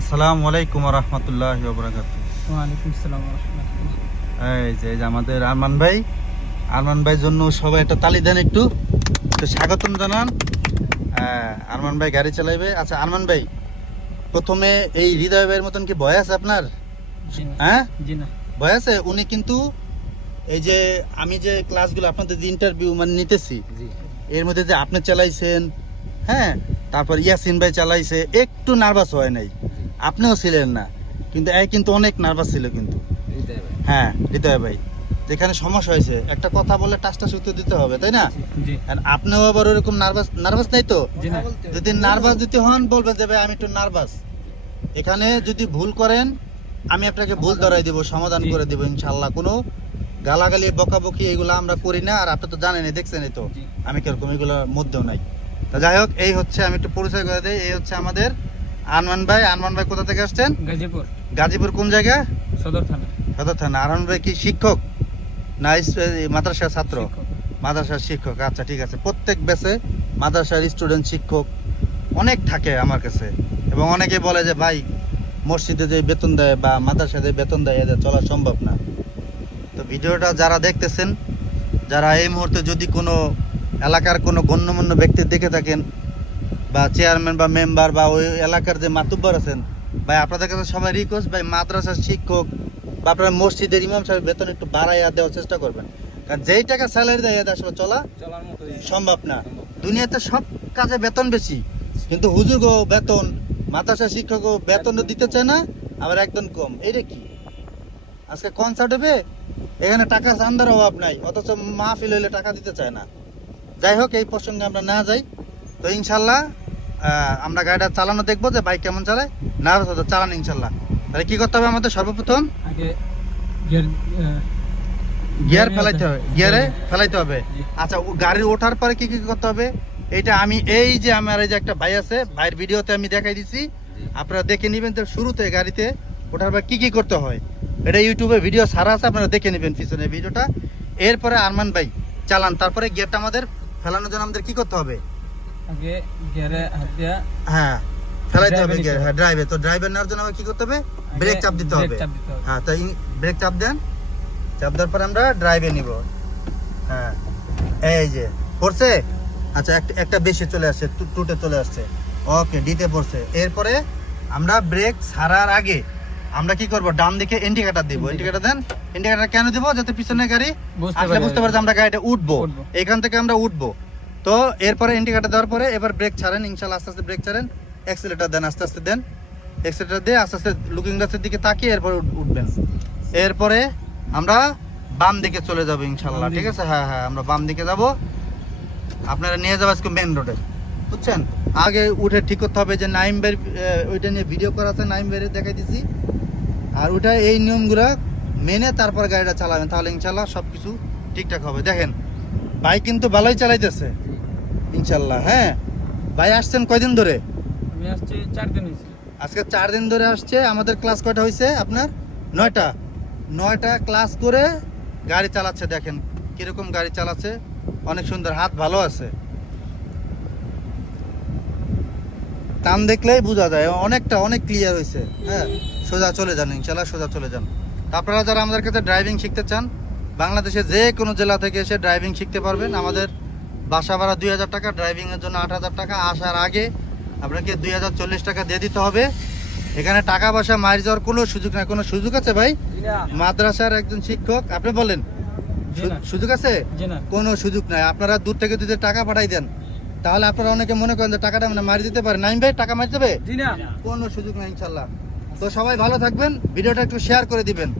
আসসালামু আলাইকুম রহমতুল্লাহ এই যে আমাদের আরমান ভাই আরমান ভাইয়ের জন্য সবাই একটা তালি দেন একটু তো স্বাগতম জানান হ্যাঁ, আরমান ভাই গাড়ি চালাইবে আচ্ছা আরমান ভাই প্রথমে এই হৃদয় ভাইয়ের মতন কি ভয় আছে আপনার হ্যাঁ ভয় আছে উনি কিন্তু এই যে আমি যে ক্লাসগুলো আপনাদের ইন্টারভিউ মানে নিতেছি এর মধ্যে যে আপনি চালাইছেন হ্যাঁ তারপর ইয়াসিন ভাই চালাইছে একটু নার্ভাস হয় নাই আপনিও ছিলেন না কিন্তু এই কিন্তু অনেক নার্ভাস ছিল কিন্তু হ্যাঁ হৃদয় ভাই যেখানে সমস্যা হয়েছে একটা কথা বলে টাচটা সূত্র দিতে হবে তাই না আপনিও আবার ওরকম নার্ভাস নার্ভাস নাই তো যদি নার্ভাস যদি হন বলবেন যে ভাই আমি একটু নার্ভাস এখানে যদি ভুল করেন আমি আপনাকে ভুল ধরাই দিব সমাধান করে দিব ইনশাল্লাহ কোনো গালাগালি বকাবকি এগুলো আমরা করি না আর আপনি তো জানেনই দেখছেন তো আমি কিরকম এগুলোর মধ্যেও নাই তা যাই হোক এই হচ্ছে আমি একটু পরিচয় করে দিই এই হচ্ছে আমাদের আনমান ভাই আনমান ভাই কোথা থেকে আসছেন গাজীপুর গাজীপুর কোন জায়গা সদর থানা সদর থানা আনমান ভাই কি শিক্ষক না মাদ্রাসার ছাত্র মাদ্রাসার শিক্ষক আচ্ছা ঠিক আছে প্রত্যেক ব্যাচে মাদ্রাসার স্টুডেন্ট শিক্ষক অনেক থাকে আমার কাছে এবং অনেকে বলে যে ভাই মসজিদে যে বেতন দেয় বা মাদ্রাসায় যে বেতন দেয় এদের চলা সম্ভব না তো ভিডিওটা যারা দেখতেছেন যারা এই মুহূর্তে যদি কোনো এলাকার কোনো গণ্যমান্য ব্যক্তি দেখে থাকেন বা চেয়ারম্যান বা মেম্বার বা ওই এলাকার যে মাতুব্বর আছেন ভাই আপনাদের কাছে সবাই রিকোয়েস্ট ভাই মাদ্রাসার শিক্ষক বা আপনার মসজিদের ইমাম সাহেব বেতন একটু বাড়াইয়া দেওয়ার চেষ্টা করবেন কারণ যেই টাকা স্যালারি দেয় আসলে চলা সম্ভব না দুনিয়াতে সব কাজে বেতন বেশি কিন্তু হুজুরগো বেতন মাদ্রাসা শিক্ষকও বেতন দিতে চায় না আবার একদম কম এটা কি আজকে কনসার্ট হবে এখানে টাকা চান্দার অভাব নাই অথচ মাহফিল হইলে টাকা দিতে চায় না যাই হোক এই প্রসঙ্গে আমরা না যাই তো ইনশাল্লাহ আমরা গাড়িটা চালানো দেখবো যে বাইক কেমন চালায় না হতো চালান ইনশাল্লাহ তাহলে কী করতে হবে আমাদের সর্বপ্রথম গিয়ার ফেলাইতে হবে গিয়ারে ফেলাইতে হবে আচ্ছা গাড়ি ওঠার পরে কী কী করতে হবে এটা আমি এই যে আমার এই যে একটা ভাই আছে ভাইয়ের ভিডিওতে আমি দেখাই দিছি আপনারা দেখে নেবেন তো শুরুতে গাড়িতে ওঠার পর কী কী করতে হয় এটা ইউটিউবে ভিডিও সারা আছে আপনারা দেখে নেবেন পিছনে ভিডিওটা এরপরে আরমান ভাই চালান তারপরে গিয়ারটা আমাদের ফেলানোর জন্য আমাদের কী করতে হবে আগে গিয়ারে হাত দিয়া হ্যাঁ ফেলাইতে হবে গিয়ার হ্যাঁ ড্রাইভে তো ড্রাইভে নেওয়ার জন্য আমাকে কি করতে হবে ব্রেক চাপ দিতে হবে হ্যাঁ তাই ব্রেক চাপ দেন চাপ দেওয়ার পর আমরা ড্রাইভে নিব হ্যাঁ এই যে পড়ছে আচ্ছা একটা একটা বেশি চলে আসছে টুটে চলে আসছে ওকে ডিতে পড়ছে এরপরে আমরা ব্রেক ছাড়ার আগে আমরা কি করব ডান দিকে ইন্ডিকেটর দেব ইন্ডিকেটর দেন ইন্ডিকেটর কেন দিব যাতে পিছনে গাড়ি আসলে বুঝতে পারে আমরা গাড়িটা উঠবো এখান থেকে আমরা উঠবো তো এরপরে ইন্ডিকেটার দেওয়ার পরে এবার ব্রেক ছাড়েন ইনশাল্লাহ আস্তে আস্তে ব্রেক ছাড়েন অ্যাক্সিলেটার দেন আস্তে আস্তে দেন অ্যাক্সিলেটার দিয়ে আস্তে আস্তে লুকিং গ্লাসের দিকে তাকিয়ে এরপরে উঠবেন এরপরে আমরা বাম দিকে চলে যাব ইনশাল্লাহ ঠিক আছে হ্যাঁ হ্যাঁ আমরা বাম দিকে যাব আপনারা নিয়ে যাবো আজকে মেন রোডে বুঝছেন আগে উঠে ঠিক করতে হবে যে নাইম বের ওইটা নিয়ে ভিডিও করা আছে নাইম বেরে দেখাই দিছি আর ওইটা এই নিয়মগুলো মেনে তারপর গাড়িটা চালাবেন তাহলে ইনশাল্লাহ সব কিছু ঠিকঠাক হবে দেখেন বাইক কিন্তু ভালোই চালাইতেছে ইনশাল্লাহ হ্যাঁ ভাই আসছেন কয়দিন ধরে আমি আসছি চার দিন আজকে চার দিন ধরে আসছে আমাদের ক্লাস কয়টা হয়েছে আপনার নয়টা নয়টা ক্লাস করে গাড়ি চালাচ্ছে দেখেন কীরকম গাড়ি চালাচ্ছে অনেক সুন্দর হাত ভালো আছে টান দেখলেই বোঝা যায় অনেকটা অনেক ক্লিয়ার হয়েছে হ্যাঁ সোজা চলে যান ইনশাল্লাহ সোজা চলে যান আপনারা যারা আমাদের কাছে ড্রাইভিং শিখতে চান বাংলাদেশে যে কোনো জেলা থেকে এসে ড্রাইভিং শিখতে পারবেন আমাদের বাসা ভাড়া দুই হাজার টাকা ড্রাইভিংয়ের জন্য আট হাজার টাকা আসার আগে আপনাকে দুই হাজার চল্লিশ টাকা দিয়ে দিতে হবে এখানে টাকা পয়সা মারি যাওয়ার কোনো সুযোগ না কোনো সুযোগ আছে ভাই মাদ্রাসার একজন শিক্ষক আপনি বলেন সুযোগ আছে কোনো সুযোগ নাই আপনারা দূর থেকে যদি টাকা পাঠাই দেন তাহলে আপনারা অনেকে মনে করেন যে টাকাটা মানে মারি দিতে পারে নাইম ভাই টাকা মারি যাবে কোনো সুযোগ নাই ইনশাল্লাহ তো সবাই ভালো থাকবেন ভিডিওটা একটু শেয়ার করে দিবেন